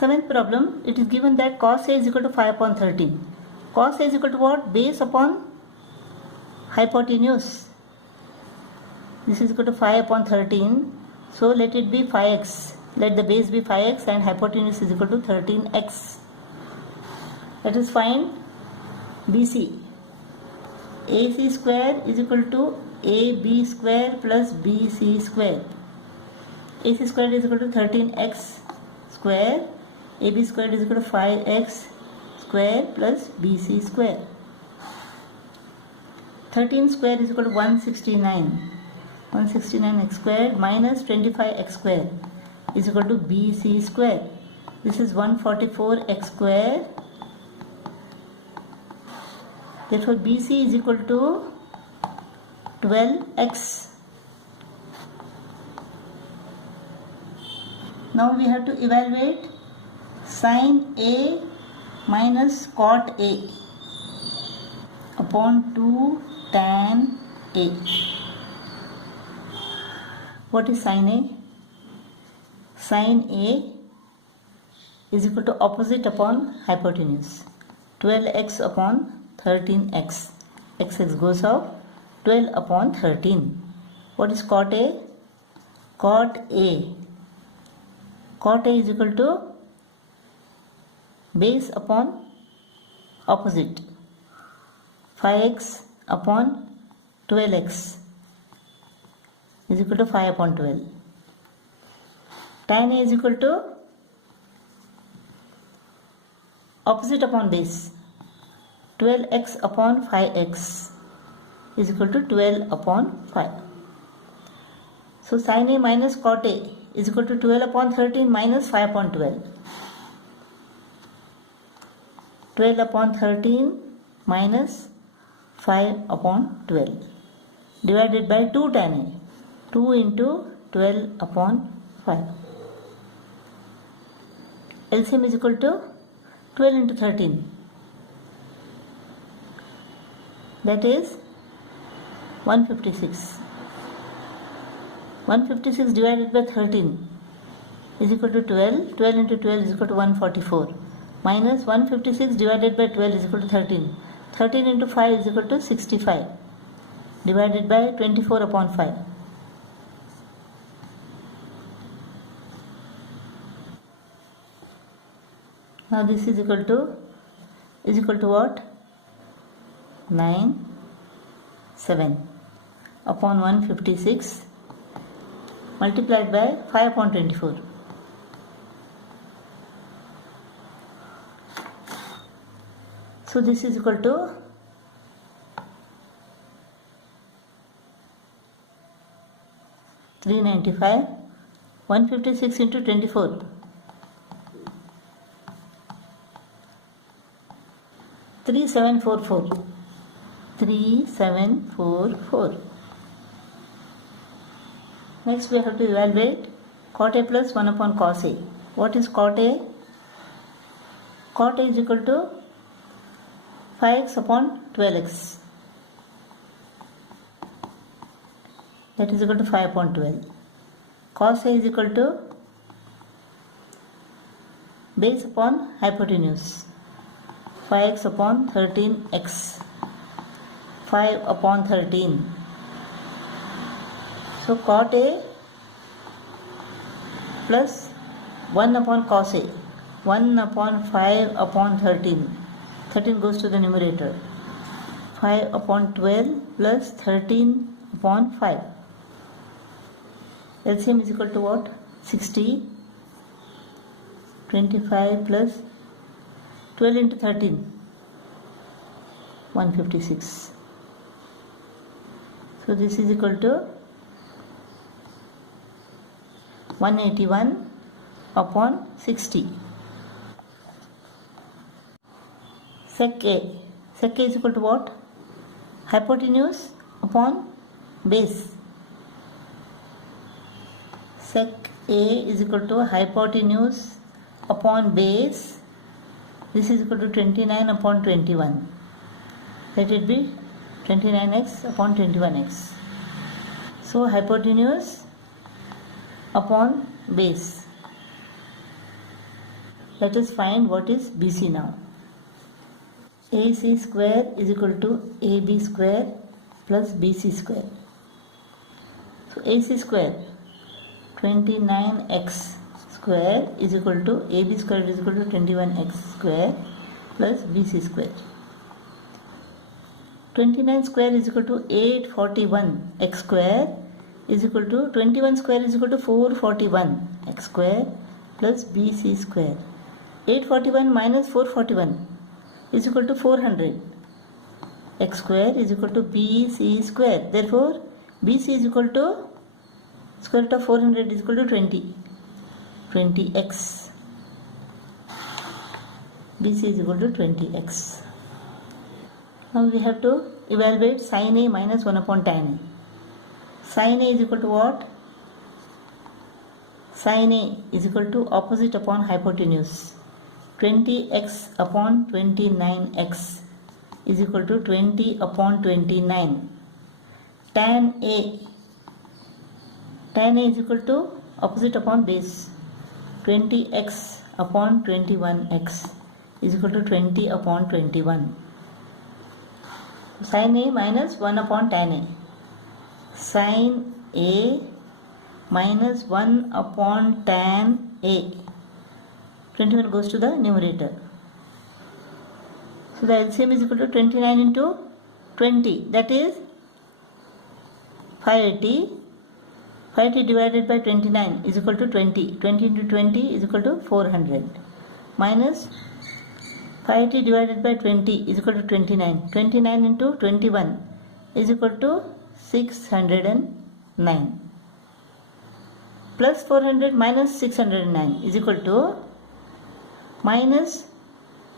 Seventh problem, it is given that cos A is equal to 5 upon 13. Cos A is equal to what? Base upon hypotenuse. This is equal to 5 upon 13. So let it be 5x. Let the base be 5x and hypotenuse is equal to 13x. Let us find BC. AC square is equal to AB square plus BC square. AC square is equal to 13x square. AB square is equal to 5x square plus BC square. 13 square is equal to 169. 169x squared minus 25x square is equal to BC square. This is 144x square. Therefore BC is equal to 12x. Now we have to evaluate sin A minus cot A upon 2 tan A. What is sin A? Sin A is equal to opposite upon hypotenuse. 12x upon 13x. X goes off. 12 upon 13. What is cot A? Cot A. Cot A is equal to base upon opposite. 5x upon 12x is equal to 5 upon 12. Tan A is equal to opposite upon base. 12x upon 5x is equal to 12 upon 5. So sin A minus cot A is equal to 12 upon 13 minus 5 upon 12. 12 upon 13 minus 5 upon 12 divided by 2 tan A. 2 into 12 upon 5. LCM is equal to 12 into 13. That is 156. 156 divided by 13 is equal to 12. 12 into 12 is equal to 144. Minus 156 divided by 12 is equal to 13. 13 into 5 is equal to 65. Divided by 24 upon 5. Now this is equal to what? 9, 7 upon 156 multiplied by 5 upon 24. So this is equal to 395. 156 into 24. 3744. 3744. Next we have to evaluate cot A plus 1 upon cos A. What is cot A? Cot A is equal to 5x upon 12x. That is equal to 5 upon 12. Cos A is equal to base upon hypotenuse. 5x upon 13x. 5 upon 13. So cot A plus 1 upon cos A. 1 upon 5 upon 13. 13 goes to the numerator. 5 upon 12 plus 13 upon 5. LCM is equal to what? 60. 25 plus 12 into 13. 156. So this is equal to 181 upon 60. Sec A. Sec A is equal to what? Hypotenuse upon base. Sec A is equal to hypotenuse upon base. This is equal to 29 upon 21. Let it be 29x upon 21x. So hypotenuse upon base. Let us find what is BC now. AC square is equal to AB square plus BC square. So AC square 29x square is equal to AB square is equal to 21x square plus BC square. 29 square is equal to 841 x square is equal to 21 square is equal to 441 x square plus BC square. 841 minus 441 is equal to 400 x square is equal to BC square. Therefore, BC is equal to square root of 400 is equal to 20x. BC is equal to 20x. Now we have to evaluate sin A minus 1 upon tan A. Sin A is equal to what? Sin A is equal to opposite upon hypotenuse. 20x upon 29x is equal to 20 upon 29. Tan A is equal to opposite upon base. 20x upon 21x is equal to 20 upon 21. Sin A minus 1 upon tan A. Sin A minus 1 upon tan A. 21 goes to the numerator. So the LCM is equal to 29 into 20. That is 580. 580 divided by 29 is equal to 20. 20 into 20 is equal to 400. Minus 580 divided by 20 is equal to 29. 29 into 21 is equal to 609. Plus 400 minus 609 is equal to minus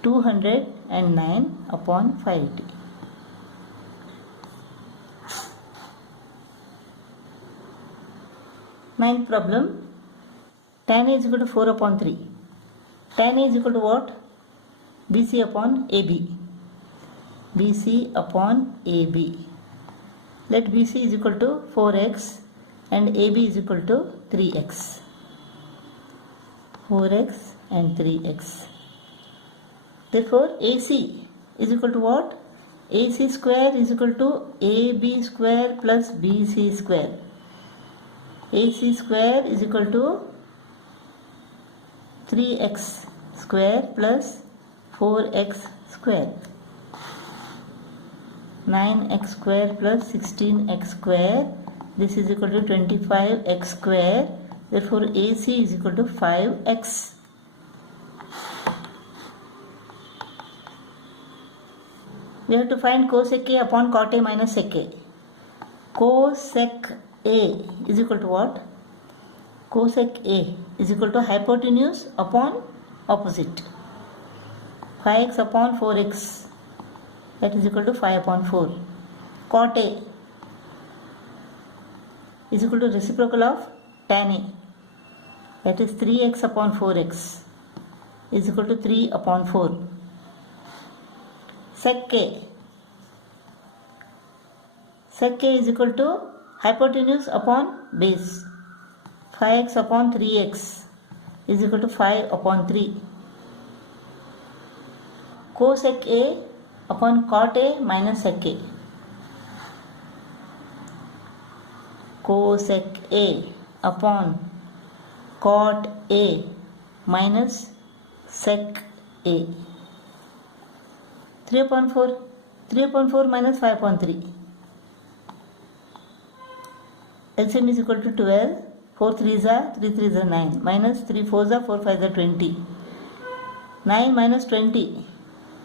209 upon 580. Ninth problem. Tan A is equal to 4 upon 3. Tan A is equal to what? BC upon AB. BC upon AB. Let BC is equal to 4x and AB is equal to 3x. 4x and 3x. Therefore, AC is equal to what? AC square is equal to AB square plus BC square. AC square is equal to 3x square plus 4x square. 9x square plus 16x square. This is equal to 25x square. Therefore, AC is equal to 5x. We have to find cosec A upon cot A minus sec A. Cosec A is equal to what? Cosec A is equal to hypotenuse upon opposite. 5x upon 4x, that is equal to 5 upon 4. Cot A is equal to reciprocal of tan A, that is 3x upon 4x is equal to 3 upon 4. Sec A is equal to hypotenuse upon base. 5x upon 3x is equal to 5 upon 3. Cosec A upon cot A minus sec A. Cosec A upon cot A minus sec A. 3 upon 4. 3 upon 4 minus 5 upon 3. LCM is equal to 12. 4 3s are 3 3s are 9. Minus 3 4s are 4 5s are 20. 9 minus 20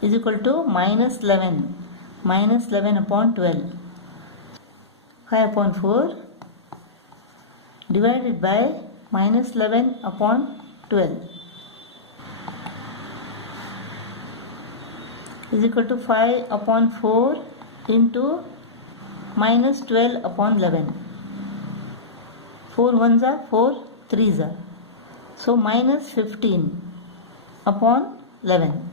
is equal to minus 11. Minus 11 upon 12. 5 upon 4 divided by minus 11 upon 12 is equal to 5 upon 4 into minus 12 upon 11. 4 1s are 4 3s are. So minus 15 upon 11.